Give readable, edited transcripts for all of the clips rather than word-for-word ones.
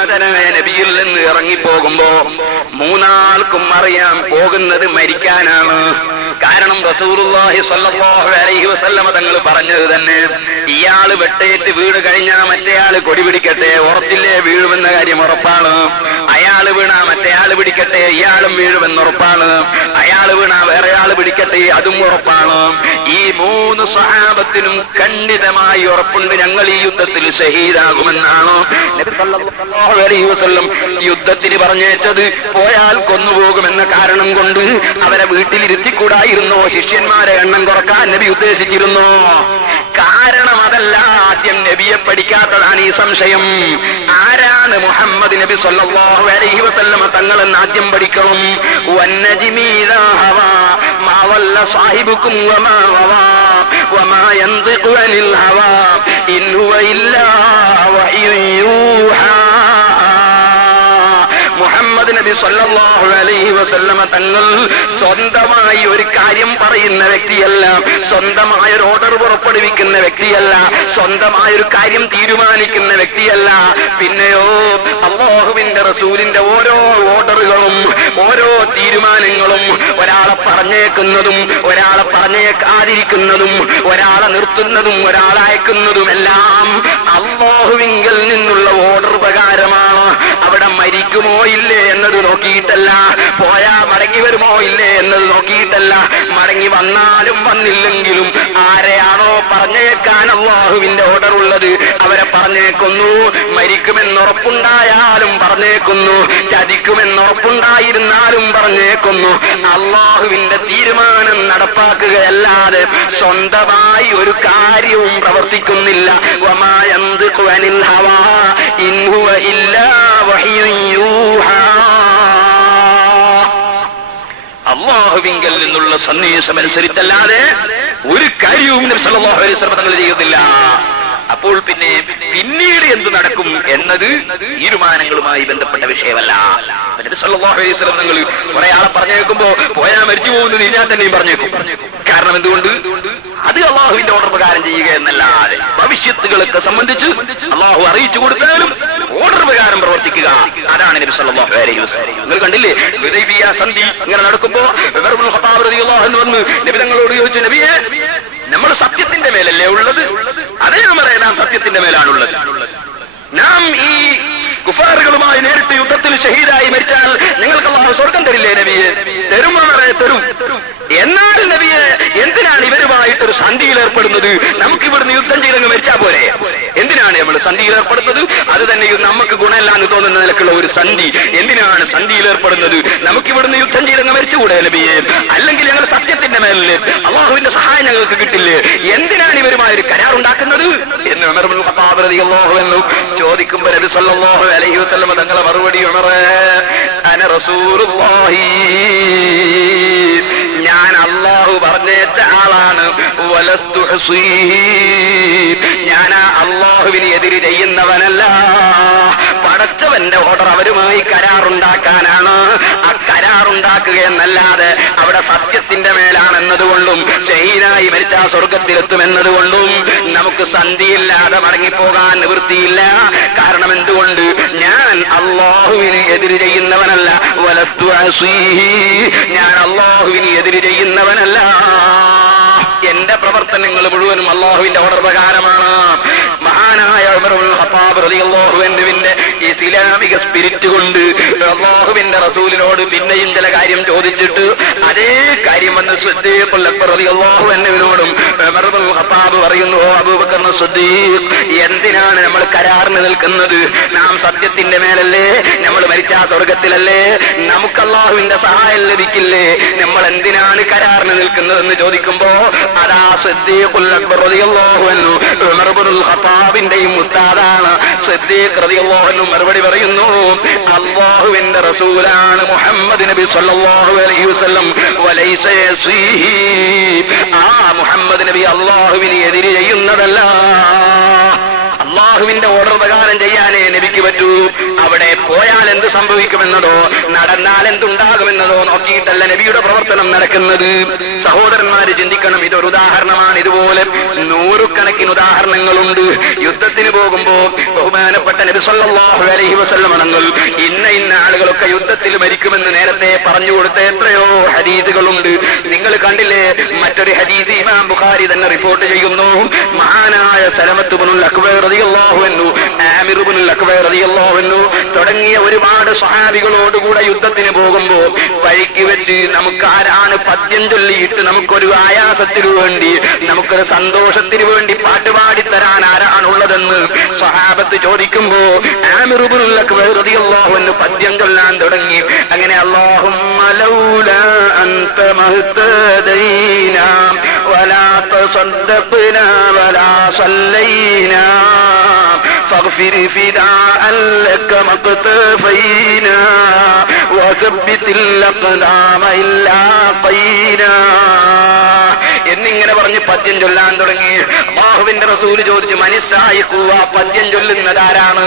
ഗുരുനാഥനായ നബിയിൽ നിന്ന് ഇറങ്ങിപ്പോകുമ്പോ മൂന്നാൾക്കും അറിയാം പോകുന്നത് മരിക്കാനാണ്. കാരണം റസൂലുള്ളാഹി സ്വല്ലല്ലാഹു അലൈഹി വസല്ലമ തങ്ങൾ പറഞ്ഞത് തന്നെ, ഇയാള് വെട്ടേറ്റ് വീട് കഴിഞ്ഞാൽ മറ്റേയാള് കൊടി പിടിക്കട്ടെ, ഉറച്ചില്ലേ വീഴുമെന്ന കാര്യം ഉറപ്പാണ്. അയാള് വീണാ മറ്റേയാള് പിടിക്കട്ടെ, ഇയാളും വീഴുമെന്ന് ഉറപ്പാണ്. അയാള് വീണാ വേറെ ആള് പിടിക്കട്ടെ, അതും ഉറപ്പാണ്. ഈ മൂന്ന് സ്വഹാബത്തിനും ഖണ്ഡിതമായി ഉറപ്പുണ്ട്, ഞങ്ങൾ ഈ യുദ്ധത്തിൽ ഷഹീദാകുമെന്നാണ് നബി സല്ലല്ലാഹു അലൈഹി വസല്ലം യുദ്ധത്തിന് പറഞ്ഞേച്ചത്. പോയാൽ കൊന്നുപോകുമെന്ന കാരണം കൊണ്ട് അവരെ വീട്ടിലിരുത്തിക്കൂടായിരുന്നോ? ശിഷ്യന്മാരെ എണ്ണം കുറക്കാൻ നബി ഉദ്ദേശിച്ചിരുന്നോ? കാരണം അതല്ല, ആദ്യം നബിയെ പഠിക്കാത്തതാണ് ഈ സംശയം. ആരാണ് മുഹമ്മദ് നബി സല്ലല്ലാഹു അലൈഹി വസല്ലം തങ്ങളെന്ന് ആദ്യം പഠിക്കണം. വന്നജ്മി ഇദാ ഹവാ മാ വല്ല സാഹിബുക്കും വമാ ഹവാ വമാ യൻതിഖു അനിൽ ഹവാ ഇൻ ഹുവ ഇല്ലാ വഹ്യു യൂഹാ. മുഹമ്മദ് നബി സല്ലല്ലാഹു അലൈഹി വസല്ലമ തങ്ങൾ സ്വന്തമായി ഒരു കാര്യം പറയുന്ന വ്യക്തിയല്ല, സ്വന്തമായ ഒരു ഓർഡർ പുറപ്പെടുവിക്കുന്ന വ്യക്തിയല്ല, സ്വന്തമായ ഒരു കാര്യം തീരുമാനിക്കുന്ന വ്യക്തിയല്ല. പിന്നെയോ അല്ലാഹുവിന്റെ റസൂലിന്റെ ഓരോ ഓർഡറുകളും ഓരോ തീരുമാനങ്ങളും, ഒരാളെ പറഞ്ഞേക്കുന്നതും ഒരാളെ പറഞ്ഞേക്കാതിരിക്കുന്നതും ഒരാളെ നിർത്തുന്നതും ഒരാളെ അയക്കുന്നതുമെല്ലാം അല്ലാഹുവിങ്കൽ നിന്നുള്ള ഓർഡർ പ്രകാരമാണ്. അവിടെ മരിക്കുമോ ഇല്ലേ എന്നത് നോക്കിയിട്ടല്ല, പോയാ മടങ്ങി വരുമോ ഇല്ലേ എന്നത് നോക്കിയിട്ടല്ല, മടങ്ങി വന്നാലും വന്നില്ലെങ്കിലും ആരെയാണോ പറഞ്ഞേക്കാൻ അല്ലാഹുവിന്റെ ഓർഡർ ഉള്ളത് അവരെ പറഞ്ഞേക്കുന്നു. മരിക്കുമെന്നുറപ്പുണ്ടായാലും പറഞ്ഞേക്കുന്നു, ചതിക്കുമെന്നുറപ്പുണ്ടായിരുന്നാലും പറഞ്ഞേക്കുന്നു. അല്ലാഹുവിന്റെ തീരുമാനം നടപ്പാക്കുകയല്ലാതെ സ്വന്തമായി ഒരു കാര്യവും പ്രവർത്തിക്കുന്നില്ല. വമാ യൻതിഖു അനിൽ ഹവാ ഇൻ ഹുവ ഇല്ലാ വഹ്യു യൂഹാ. അല്ലാഹുവിങ്കൽ നിന്നുള്ള സന്ദേശമനുസരിച്ചല്ലാതെ ഒരു കാര്യവും നബി സല്ലല്ലാഹു അലൈഹി വസല്ലം തങ്ങൾ ചെയ്യുന്നില്ല. അപ്പോൾ പിന്നീട് എന്ത് നടക്കും എന്നത് തീരുമാനങ്ങളുമായി ബന്ധപ്പെട്ട വിഷയമല്ല. നബി സല്ലല്ലാഹു അലൈഹി വസല്ലം തങ്ങൾ കുറെ ആളെ പറഞ്ഞേക്കുമ്പോ പോയാൽ മരിച്ചു പോകുന്നത് ഞാൻ തന്നെയും പറഞ്ഞേക്കും. കാരണം എന്തുകൊണ്ട്? അത് അള്ളാഹുവിന്റെ ഓർഡർ പ്രകാരം ചെയ്യുക എന്നല്ലാതെ ഭവിഷ്യത്തുകളൊക്കെ സംബന്ധിച്ച് അള്ളാഹു അറിയിച്ചു കൊടുത്താലും ഓർഡർ പ്രകാരം പ്രവർത്തിക്കുക, അതാണ് നബി സല്ലല്ലാഹു അലൈഹി വസല്ലം. നിങ്ങൾ കണ്ടില്ലേ, ഹുദൈബിയ സന്ധി ഇങ്ങനെ നടക്കുമ്പോ ഉമർ ഇബ്നുൽ ഖത്താബ് റളിയല്ലാഹു അൻഹു വന്ന് നബി തങ്ങളോട് ചോദിച്ചു, നബിയെ നമ്മൾ സത്യത്തിന്റെ മേലല്ലേ ഉള്ളത്? അതേ ഉമറേ, നാം സത്യത്തിന്റെ മേലാണുള്ളത്. നാം ഈ കുഫാറുകളുമായി നേരിട്ട് യുദ്ധത്തിൽ ഷഹീദായി മരിച്ചാൽ നിങ്ങൾക്ക് അല്ലാഹു സ്വർഗം തരില്ലേ നബിയെ? തരും ഉമറേ, തരും. എന്നാൽ നബിയെ എന്തിനാണ് ഇവരുമായിട്ടൊരു സന്ധിയിൽ ഏർപ്പെടുന്നത്? നമുക്ക് ഇവിടുന്ന് യുദ്ധം ചെയ്തങ്ങ് മരിച്ചാൽ പോരെ? എന്തിനാണ് നമ്മൾ സന്ധിയിൽ ഏർപ്പെടുന്നത്? അത് തന്നെ നമുക്ക് ഗുണമില്ലാന്ന് തോന്നുന്ന നിലക്കുള്ള ഒരു സന്ധി. എന്തിനാണ് സന്ധിയിൽ ഏർപ്പെടുന്നത്? നമുക്ക് ഇവിടുന്ന് യുദ്ധം ചെയ്തങ്ങ് മരിച്ചുകൂടെ നബിയെ? അല്ലെങ്കിൽ ഞങ്ങൾ സത്യത്തിന്റെ മേലല്ലേ, അള്ളാഹുവിന്റെ സഹായം ഞങ്ങൾക്ക് കിട്ടില്ലേ? എന്തിനാണ് ഇവരുമായി ഒരു കരാറുണ്ടാക്കുന്നത് എന്ന് ഉമർ ഇബ്നുൽ ഖത്താബ് റളിയല്ലാഹു അൻഹു ചോദിക്കുമ്പോൾ നബി സല്ലല്ലാഹു അലൈഹി വസല്ലം തങ്ങളെ മറുപടി, ഉമറേ അന റസൂലുള്ളാഹി, ഞാൻ അല്ലാഹു പറഞ്ഞേറ്റ ആളാണ്. വലസ്തു ഹസീഹി, ഞാൻ അല്ലാഹുവിന് എതിര് ചെയ്യുന്നവനല്ല. പടച്ചവന്റെ ഓർഡർ അവരുമായി കരാറുണ്ടാക്കാനാണ്. ആ കരാറുണ്ടാക്കുക എന്നല്ലാതെ അവിടെ സത്യത്തിന്റെ മേലാണെന്നതുകൊണ്ടും ഷഹീദായി മരിച്ചാൽ സ്വർഗത്തിലെത്തുമെന്നതുകൊണ്ടും നമുക്ക് സന്ധിയില്ലാതെ മടങ്ങിപ്പോകാൻ നിവൃത്തിയില്ല. കാരണം എന്തുകൊണ്ട്? ഞാൻ അല്ലാഹുവിന് എതിര് ചെയ്യുന്നവനല്ല. വലസ്തു ഹസീഹി, ഞാൻ അല്ലാഹുവിന് എതിര് ചെയ്യുന്നവനല്ല. എന്റെ പ്രവർത്തനങ്ങൾ മുഴുവനും അല്ലാഹുവിന്റെ ഓർഡർ പ്രകാരമാണ്. മഹാനായ ഉമർ ഇബ്നുൽ ഖത്താബ് റളിയല്ലാഹു അൻഹുവിന്റെ ഇസ്ലാമിക സ്പിരിറ്റ് കൊണ്ട് അല്ലാഹുവിന്റെ റസൂലിനോട് പിന്നെയും ചില കാര്യം ചോദിച്ചിട്ട് അതേ കാര്യം വന്ന് സിദ്ദീഖുൽ അക്ബർ റളിയല്ലാഹു അൻഹുവിനോടും ഉമർ ഇബ്നുൽ ഖത്താബ് പറയുന്നു, ഓ അബൂബക്കർ സിദ്ദീഖ്, എന്തിനാണ് നമ്മൾ കരാറിന് നിൽക്കുന്നത്? നാം സത്യത്തിന്റെ മേലല്ലേ, നമ്മൾ മരിച്ചാ സ്വർഗത്തിലല്ലേ, നമുക്ക് അല്ലാഹുവിന്റെ സഹായം ലഭിക്കില്ലേ? നമ്മൾ എന്തിനാണ് കരാറിന് നിൽക്കുന്നതെന്ന് ചോദിക്കുമ്പോ അതാ സിദ്ദീഖുൽ അക്ബർ റളിയല്ലാഹു അൻഹു ഉമർ ഇബ്നുൽ ഖത്താബിന്റെയും ഉസ്താദാണ്. സിദ്ദീഖ് റളിയല്ലാഹു അൻഹു മറുപടി പറയുന്നു, അല്ലാഹുവിന്റെ റസൂലാണ് മുഹമ്മദ് നബി സല്ലല്ലാഹു അലൈഹി വസല്ലം, വലൈസ യസീഹി, ആ മുഹമ്മദ് നബി അല്ലാഹുവിനെ എതിര് ചെയ്യുന്നതല്ല. അള്ളാഹുവിന്റെ ഓർഡർ പ്രകാരം ചെയ്യാനേ നബിക്ക് പറ്റൂ. അവിടെ പോയാൽ എന്ത് സംഭവിക്കുമെന്നതോ നടന്നാൽ എന്തുണ്ടാകുമെന്നതോ നോക്കിയിട്ടല്ല നബിയുടെ പ്രവർത്തനം നടക്കുന്നത്. സഹോദരന്മാര് ചിന്തിക്കണം. ഇതൊരു ഉദാഹരണമാണ്. ഇതുപോലെ നൂറുകണക്കിന് ഉദാഹരണങ്ങളുണ്ട്. യുദ്ധത്തിന് പോകുമ്പോ ബഹുമാനപ്പെട്ട നബി സല്ലല്ലാഹു അലൈഹി വസല്ലം തങ്ങൾ ഇന്ന ആളുകളൊക്കെ യുദ്ധത്തിൽ മരിക്കുമെന്ന് നേരത്തെ പറഞ്ഞു കൊടുത്ത എത്രയോ ഹദീസുകളുണ്ട്. നിങ്ങൾ കണ്ടില്ലേ? മറ്റൊരു ഹദീസ് ഇമാം ബുഖാരി തന്നെ റിപ്പോർട്ട് ചെയ്യുന്നു. മഹാനായ സലമത്ത് ഇബ്നുൽ അക്വ റളിയല്ലാഹു അൻഹു, ആമിർ ഇബ്നുൽ അക്വ റളിയല്ലാഹു അൻഹു തുടങ്ങിയ ഒരുപാട് സ്വഹാബികളോടുകൂടെ യുദ്ധത്തിന് പോകുമ്പോ വഴിക്ക് വെച്ച് നമുക്ക് ആരാണ് പദ്യം ചൊല്ലിയിട്ട് നമുക്കൊരു ആയാസത്തിനു വേണ്ടി, നമുക്കൊരു സന്തോഷത്തിന് വേണ്ടി പാട്ടുപാടി തരാൻ ആരാണുള്ളതെന്ന് സ്വഹാബത്ത് ചോദിക്കുമ്പോ ആമിർ ഇബ്നുൽ അക്വ റളിയല്ലാഹു അൻഹു പദ്യം ചൊല്ലാൻ തുടങ്ങി. അങ്ങനെ അല്ലാഹുമ്മ ലൗലാ അൻത മഹ്തദൈനാ വലാ തസദ്ദഖ്നാ വലാ സല്ലൈനാ فاغفر فداء لك ما اقتفينا وثبت الأقدام إلا قينا എന്നിങ്ങനെ പറഞ്ഞ് പദ്യം ചൊല്ലാൻ തുടങ്ങി. അല്ലാഹുവിന്റെ റസൂല് ചോദിച്ചു, മനസ്സായിക്കൂ, ആ പദ്യം ചൊല്ലുന്നതാരാണ്?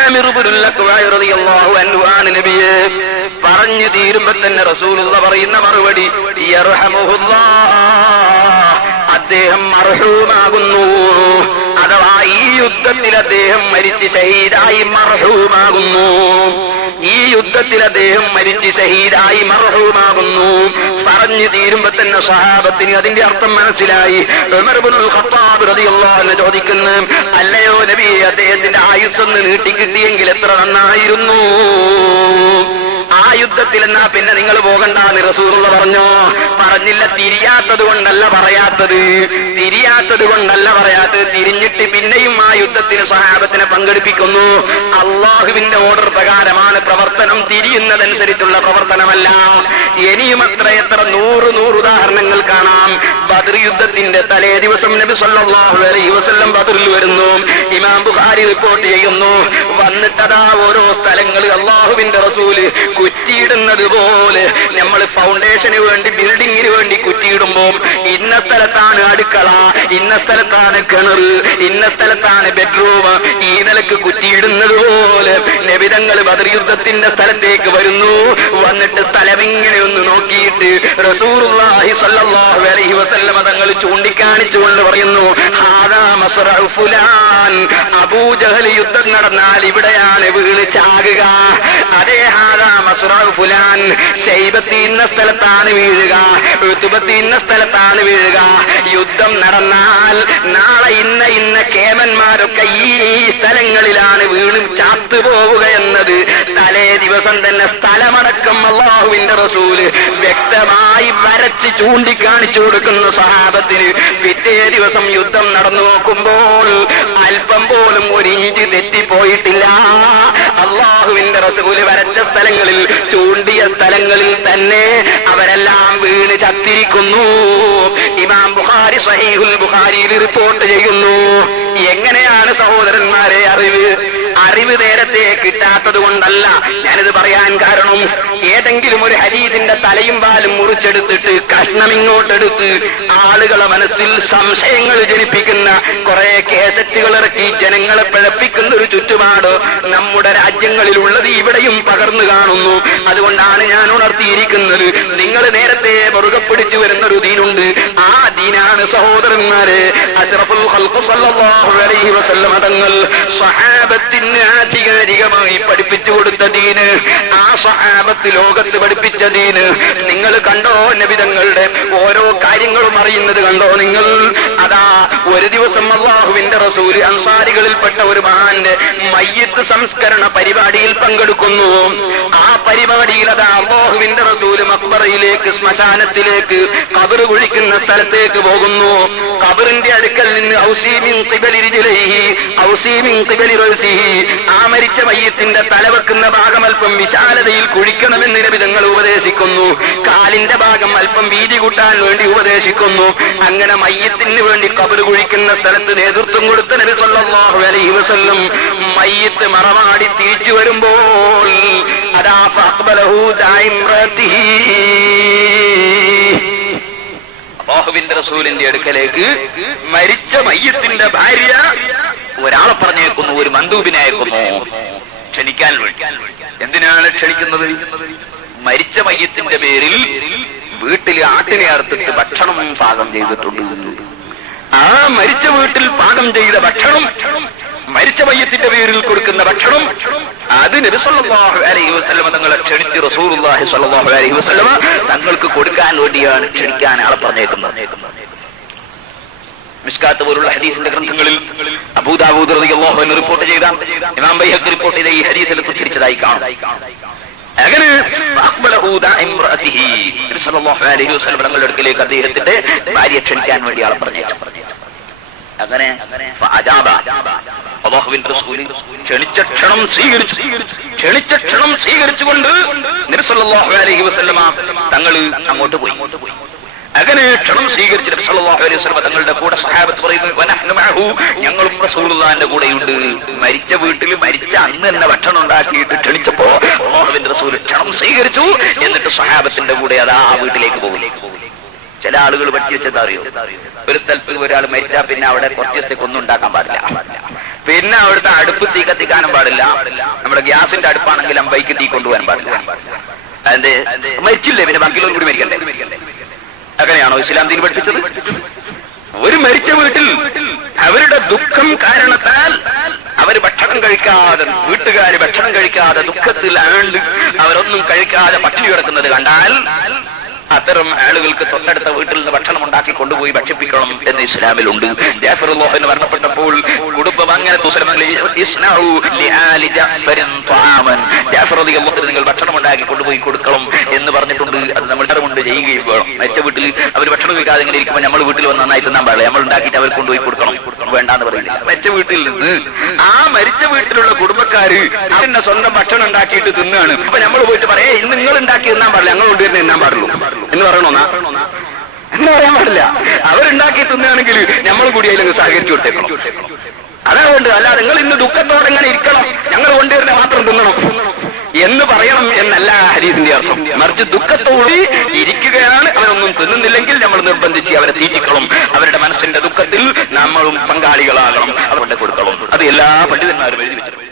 ആമിർ ഇബ്നുൽ അക്വ റളിയല്ലാഹു അൻഹു ആണ് നബിയെ. പറഞ്ഞു തീരുമ്പോ തന്നെ റസൂലുള്ള പറയുന്ന മറുപടി, യർഹമുല്ലാഹ്, അദ്ദേഹം മർഹൂമാകുന്നു. അഥവാ ഈ യുദ്ധത്തിൽ അദ്ദേഹം മരിച്ച് ഷഹീദായി മർഹൂമാകുന്നു. ഈ യുദ്ധത്തിൽ അദ്ദേഹം മരിച്ച് ഷഹീദായി മർഹൂമാകുന്നു. പറഞ്ഞു തീരുമ്പോ തന്നെ സ്വഹാബത്തിന് അതിന്റെ അർത്ഥം മനസ്സിലായി. ഉമർ ഇബ്നുൽ ഖത്താബ് റളിയല്ലാഹു അൻഹു ചോദിക്കുന്നു, അല്ലയോ നബിയെ, അദ്ദേഹത്തിന്റെ ആയുസ്സൊന്ന് നീട്ടിക്കിട്ടിയെങ്കിൽ എത്ര നന്നായിരുന്നു. ആ യുദ്ധത്തിൽ എന്നാ പിന്നെ നിങ്ങൾ പോകണ്ടെന്ന് റസൂലുള്ള പറഞ്ഞോ? പറഞ്ഞില്ല. തിരിയാത്തത് കൊണ്ടല്ല പറയാത്തത്, തിരിഞ്ഞിട്ട് പിന്നെയും ആ യുദ്ധത്തിന് സ്വഹാബത്തിനെ പങ്കെടുപ്പിക്കുന്നു. അള്ളാഹുവിന്റെ ഓർഡർ പ്രകാരമാണ് പ്രവർത്തനം, തിരിയുന്നതനുസരിച്ചുള്ള പ്രവർത്തനമല്ല. ഇനിയും എത്ര നൂറ് ഉദാഹരണങ്ങൾ കാണാം. ബദർ യുദ്ധത്തിന്റെ തലേ ദിവസം നബി സല്ലല്ലാഹു അലൈഹി വസല്ലം ബദറിൽ വരുന്നു. ഇമാം ബുഖാരി റിപ്പോർട്ട് ചെയ്യുന്നു. വന്നിട്ടതാ ഓരോ സ്ഥലങ്ങൾ അള്ളാഹുവിന്റെ റസൂല് കുറ്റിയിടുന്നത് പോലെ നമ്മൾ ഫൗണ്ടേഷന് വേണ്ടി, ബിൽഡിങ്ങിന് വേണ്ടി കുറ്റിയിടുമ്പോ ഇന്ന സ്ഥലത്താണ് അടുക്കള, ഇന്ന സ്ഥലത്താണ് കിണർ, ഇന്ന സ്ഥലത്താണ് ബെഡ്റൂം, ഈ നിലക്ക് കുറ്റിയിടുന്നത് പോലെ നബിതങ്ങൾ ബദർ യുദ്ധത്തിന്റെ സ്ഥലത്തേക്ക് വരുന്നു. വന്നിട്ട് സ്ഥലമിങ്ങനെ ഒന്ന് നോക്കിയിട്ട് റസൂലുള്ളാഹി സ്വല്ലല്ലാഹു അലൈഹി വസല്ലം തങ്ങൾ ചൂണ്ടിക്കാണിച്ചുകൊണ്ട് പറയുന്നു, ഹാദാ മസ്റഉ ഫുലാൻ, അബൂജഹൽ യുദ്ധം നടന്നാൽ ഇവിടെയാണ് വീണ് ചാകുക. അതേ ഹാദാ മസ്റഉ ഫുലാൻ, ശൈബത്തി ഇന്ന സ്ഥലത്താണ് വീഴുക, ഉത്ബത്തി ഇന്ന സ്ഥലത്താണ് വീഴുക. യുദ്ധം നടന്നാൽ നാളെ ഇന്ന കേമന്മാരൊക്കെ ഈ സ്ഥലങ്ങളിലാണ് വീണ് ചാത്തുപോവുക എന്നത് തലേ ദിവസം തന്നെ സ്ഥലമടക്കം അല്ലാഹുവിന്റെ റസൂല് വ്യക്തമായി വരച്ച് ചൂണ്ടിക്കാണിച്ചു കൊടുക്കുന്ന സ്വഹാബത്തിന്. പിറ്റേ ദിവസം യുദ്ധം നടന്നു നോക്കുമ്പോൾ അല്പം പോലും ഒരു ഇഞ്ച് തെറ്റിപ്പോയിട്ടില്ല. അല്ലാഹുവിന്റെ റസൂല് വരച്ച സ്ഥലങ്ങളിൽ, ചൂണ്ടിയ സ്ഥലങ്ങളിൽ തന്നെ അവരെല്ലാം വീണ് ചത്തിരിക്കുന്നു. ഇമാം ബുഖാരി സഹീഹുൽ ബുഖാരിയിൽ റിപ്പോർട്ട് ചെയ്യുന്നു. എങ്ങനെയാണ് സഹോദരന്മാരെ അറിവ് നേരത്തെ കിട്ടാത്തത് കൊണ്ടല്ല ഞാനിത് പറയാൻ കാരണം. ഏതെങ്കിലും ഒരു ഹദീസിന്റെ തലയും പാലും മുറിച്ചെടുത്തിട്ട് കഷ്ണമിങ്ങോട്ടെടുത്ത് ആളുകളെ മനസ്സിൽ സംശയങ്ങൾ ജനിപ്പിക്കുന്ന കുറെ കേസറ്റുകൾ ഇറക്കി ജനങ്ങളെ പിഴപ്പിക്കുന്ന ഒരു ചുറ്റുപാട് നമ്മുടെ രാജ്യങ്ങളിലുള്ളത് ഇവിടെയും പകർന്നു കാണുന്നു. അതുകൊണ്ടാണ് ഞാൻ ഉണർത്തിയിരിക്കുന്നത്, നിങ്ങൾ നേരത്തെ മുറുകെ പിടിച്ചു വരുന്ന ഒരു ദീനുണ്ട്. ആ ദീനാണ് സഹോദരന്മാരെ അശ്റഫുൽ ഖൽഖ് സല്ലല്ലാഹു അലൈഹി വസല്ലം തങ്ങൾ സ്വഹാബത്തിന് ആധികാരികമായി പഠിപ്പിച്ചു കൊടുത്ത ദീന്, ആ സ്വഹാബത്ത് ലോകത്ത് പഠിപ്പിച്ച ദീന് നിങ്ങൾ കണ്ടോ? നബിതങ്ങളുടെ ഓരോ കാര്യങ്ങളും അറിയുന്നത് കണ്ടോ നിങ്ങൾ? അതാ ഒരു ദിവസം അല്ലാഹുവിന്റെ റസൂല് അൻസാരികളിൽപ്പെട്ട ഒരു മഹാന്റെ മയ്യിത്ത് സംസ്കരണ പരിപാടിയിൽ പങ്കെടുക്കുന്നു. ആ പരിപാടിയിൽ അതാ അല്ലാഹുവിന്റെ റസൂല് മഖ്ബറയിലേക്ക്, ശ്മശാനത്തിലേക്ക്, ഖബർ കുഴിക്കുന്ന സ്ഥലത്തേക്ക് പോകുന്നു. ഖബറിന്റെ അടുക്കൽ നിന്ന് ഔസീ മിൻ ഖിബലി റിജ്ലിഹി ഔസീ മിൻ ഖിബലി റഅസിഹി, ആ മരിച്ച മയ്യിത്തിന്റെ തലവെക്കുന്ന ഭാഗം അല്പം വിശാലതയിൽ കുഴിക്കണമെന്ന് നബി തങ്ങൾ ഉപദേശിക്കുന്നു. കാലിന്റെ ഭാഗം അല്പം വീതി കൂട്ടാൻ വേണ്ടി ഉപദേശിക്കുന്നു. അങ്ങനെ മയ്യിത്തിന് വേണ്ടി ഖബർ കുഴിക്കുന്ന സ്ഥലത്ത് നേതൃത്വം കൊടുത്ത നബി സല്ലല്ലാഹു അലൈഹി വസല്ലം മയ്യിത്ത് മറമാടി തിരിച്ചു വരുമ്പോൾ അതാ ഫഅഖ്ബലഹു ദാഇംറതിഹി, അല്ലാഹുവിന്റെ റസൂലിന്റെ അടുക്കലേക്ക് മരിച്ച മയ്യിത്തിന്റെ ഭാര്യ ഒരാളെ പറഞ്ഞേക്കുന്നു, ഒരു മന്ദൂബിനെ അയക്കുന്നു ക്ഷണിക്കാൻ വേണ്ടി. എന്തിനാണ് ക്ഷണിക്കുന്നത്? മരിച്ച മയ്യത്തിന്റെ പേരിൽ വീട്ടിൽ ആട്ടിനെ അറുത്തിട്ട് ഭക്ഷണം പാകം ചെയ്തിട്ടുണ്ട്. ആ മരിച്ച വീട്ടിൽ പാകം ചെയ്ത ഭക്ഷണം, മരിച്ച മയ്യത്തിന്റെ പേരിൽ കൊടുക്കുന്ന ഭക്ഷണം, അത് നബി സല്ലല്ലാഹു അലൈഹി വസല്ലമ തങ്ങളെ ക്ഷണിച്ച് റസൂലുള്ളാഹി സ്വല്ലല്ലാഹു അലൈഹി വസല്ലമ തങ്ങൾക്ക് കൊടുക്കാൻ വേണ്ടിയാണ് ക്ഷണിക്കാൻ ആളെ പറഞ്ഞേക്കുന്നത്. മിസ്കാത്ത് പോലുള്ള ഹദീസിന്റെ ഗ്രന്ഥങ്ങളിൽ അബൂ ദാവൂദ് റളിയല്ലാഹു അൻഹു റിപ്പോർട്ട് ചെയ്ത, ഇമാം ബൈഹഖി റിപ്പോർട്ട് ചെയ്ത ഈ ഹദീസിൽ ഉദ്ധരിച്ചതായി കാണാം. അങ്ങനെ നബി സല്ലല്ലാഹു അലൈഹി വസല്ലം തങ്ങളുടെ അടുക്കലേക്ക് അദ്ദേഹത്തിന്റെ ഭാര്യയെ ക്ഷണിക്കാൻ വേണ്ടി ആളെ പറഞ്ഞേച്ചു. അങ്ങനെ അല്ലാഹുവിന്റെ റസൂൽ ക്ഷണിച്ച ക്ഷണം സ്വീകരിച്ചുകൊണ്ട് നബി സല്ലല്ലാഹു അലൈഹി വസല്ലം തങ്ങൾ അങ്ങോട്ട് പോയി. അങ്ങനെ ക്ഷണം സ്വീകരിച്ച് നബി സല്ലല്ലാഹു അലൈഹി വസല്ലം തങ്ങളുടെ കൂടെ സഹാബത്ത് പറയുന്നു, വനഹ്നു മഅഹു, ഞങ്ങളും റസൂലുള്ളാഹിന്റെ കൂടെയുണ്ട്. മരിച്ച വീട്ടിൽ മരിച്ച അന്ന് തന്നെ ഭക്ഷണം ഉണ്ടാക്കിയിട്ട് ക്ഷണിച്ചപ്പോ അല്ലാഹുവിന്റെ റസൂൽ ക്ഷണം സ്വീകരിച്ചു. എന്നിട്ട് സഹാബത്തിന്റെ കൂടെ അതാ വീട്ടിലേക്ക് പോകും. ചില ആളുകൾ പഠിച്ചു വെച്ചത് അറിയോ? ഒരു സ്ഥലത്ത് ഒരാൾ മരിച്ചാൽ പിന്നെ അവിടെ കുറച്ച് ദിവസത്തേക്ക് ഒന്നും ഉണ്ടാക്കാൻ പാടില്ല. പിന്നെ അവിടുത്തെ അടുപ്പ് തീ കത്തിക്കാനും പാടില്ല. നമ്മുടെ ഗ്യാസിന്റെ അടുപ്പാണെങ്കിൽ അമ്പൈക്ക് തീ കൊണ്ടുപോകാൻ പാടില്ല. അതെന്ത്? മരിച്ചില്ലേ, പിന്നെ ബാക്കിയുള്ളവരും കൂടി മരിക്കണ്ടേ? അങ്ങനെയാണോ ഇസ്ലാം ദീൻ പഠിപ്പിച്ചത്? ഒരു മരിച്ച വീട്ടിൽ അവരുടെ ദുഃഖം കാരണത്താൽ അവർ ഭക്ഷണം കഴിക്കാതെ, വീട്ടുകാര് ഭക്ഷണം കഴിക്കാതെ ദുഃഖത്തിൽ ആണ്ട് അവരൊന്നും കഴിക്കാതെ പട്ടിണി കിടക്കുന്നത് കണ്ടാൽ അത്തരം ആളുകൾക്ക് തൊട്ടടുത്ത വീട്ടിൽ നിന്ന് ഭക്ഷണം ഉണ്ടാക്കി കൊണ്ടുപോയി ഭക്ഷിപ്പിക്കണം എന്ന് ഇസ്ലാമിലുണ്ട്. ജാഫർ റളിയല്ലാഹു മരണപ്പെട്ടപ്പോൾ കുടുംബം അങ്ങനെ ജാഫർ റളിയല്ലാഹു നിങ്ങൾ ഭക്ഷണം ഉണ്ടാക്കി കൊണ്ടുപോയി കൊടുക്കണം എന്ന് പറഞ്ഞിട്ടുണ്ട്. അത് നമ്മൾ കൊണ്ട് ചെയ്യുകയും വേണം. മരിച്ച വീട്ടിൽ അവർ ഭക്ഷണം കഴിക്കാതെ ഇങ്ങനെ ഇരിക്കുമ്പോൾ നമ്മൾ വീട്ടിൽ വന്ന് നന്നായി തിന്നാൻ പാടില്ല. നമ്മൾ ഉണ്ടാക്കിയിട്ട് അവർ കൊണ്ടുപോയി കൊടുക്കണം, വേണ്ടാന്ന് പറയുന്നില്ല. മരിച്ച വീട്ടിൽ നിന്ന് ആ മരിച്ച വീട്ടിലുള്ള കുടുംബക്കാര് അവരുടെ സ്വന്തം ഭക്ഷണം ഉണ്ടാക്കിയിട്ട് തിന്നാണ്. അപ്പൊ നമ്മൾ പോയിട്ട് പറയേ ഇന്ന് നിങ്ങൾ ഉണ്ടാക്കി തിന്നാൻ പാടില്ല, ഞങ്ങൾ കൊണ്ടുവരുന്ന തിന്നാൻ പാടുള്ളൂ എന്ന് പറയണോന്നാ? അങ്ങനെ പറയാൻ പാടില്ല. അവരുണ്ടാക്കി തിന്നാണെങ്കിൽ നമ്മൾ കൂടി അതിലങ്ങ് സഹകരിച്ചു കൊടുത്തേക്കണം. അതാ വേണ്ട. അല്ലാതെ നിങ്ങൾ ഇന്ന് ദുഃഖത്തോടെ ഇങ്ങനെ ഇരിക്കണം, ഞങ്ങൾ കൊണ്ടുവരുന്ന മാത്രം തിന്നണം എന്ന് പറയണം എന്നല്ല ഹദീസിന്റെ അർത്ഥം. മറിച്ച് ദുഃഖത്തോടെ ഇരിക്കുകയാണ്, അവരൊന്നും തിന്നുന്നില്ലെങ്കിൽ നമ്മൾ നിർബന്ധിച്ച് അവരെ തീറ്റിക്കണം. അവരുടെ മനസ്സിന്റെ ദുഃഖത്തിൽ നമ്മളും പങ്കാളികളാകണം, അവരുടെ കൊടുക്കണം. അത് എല്ലാ പണ്ഡിതന്മാരും എഴുതി വെച്ചിട്ടുണ്ട്.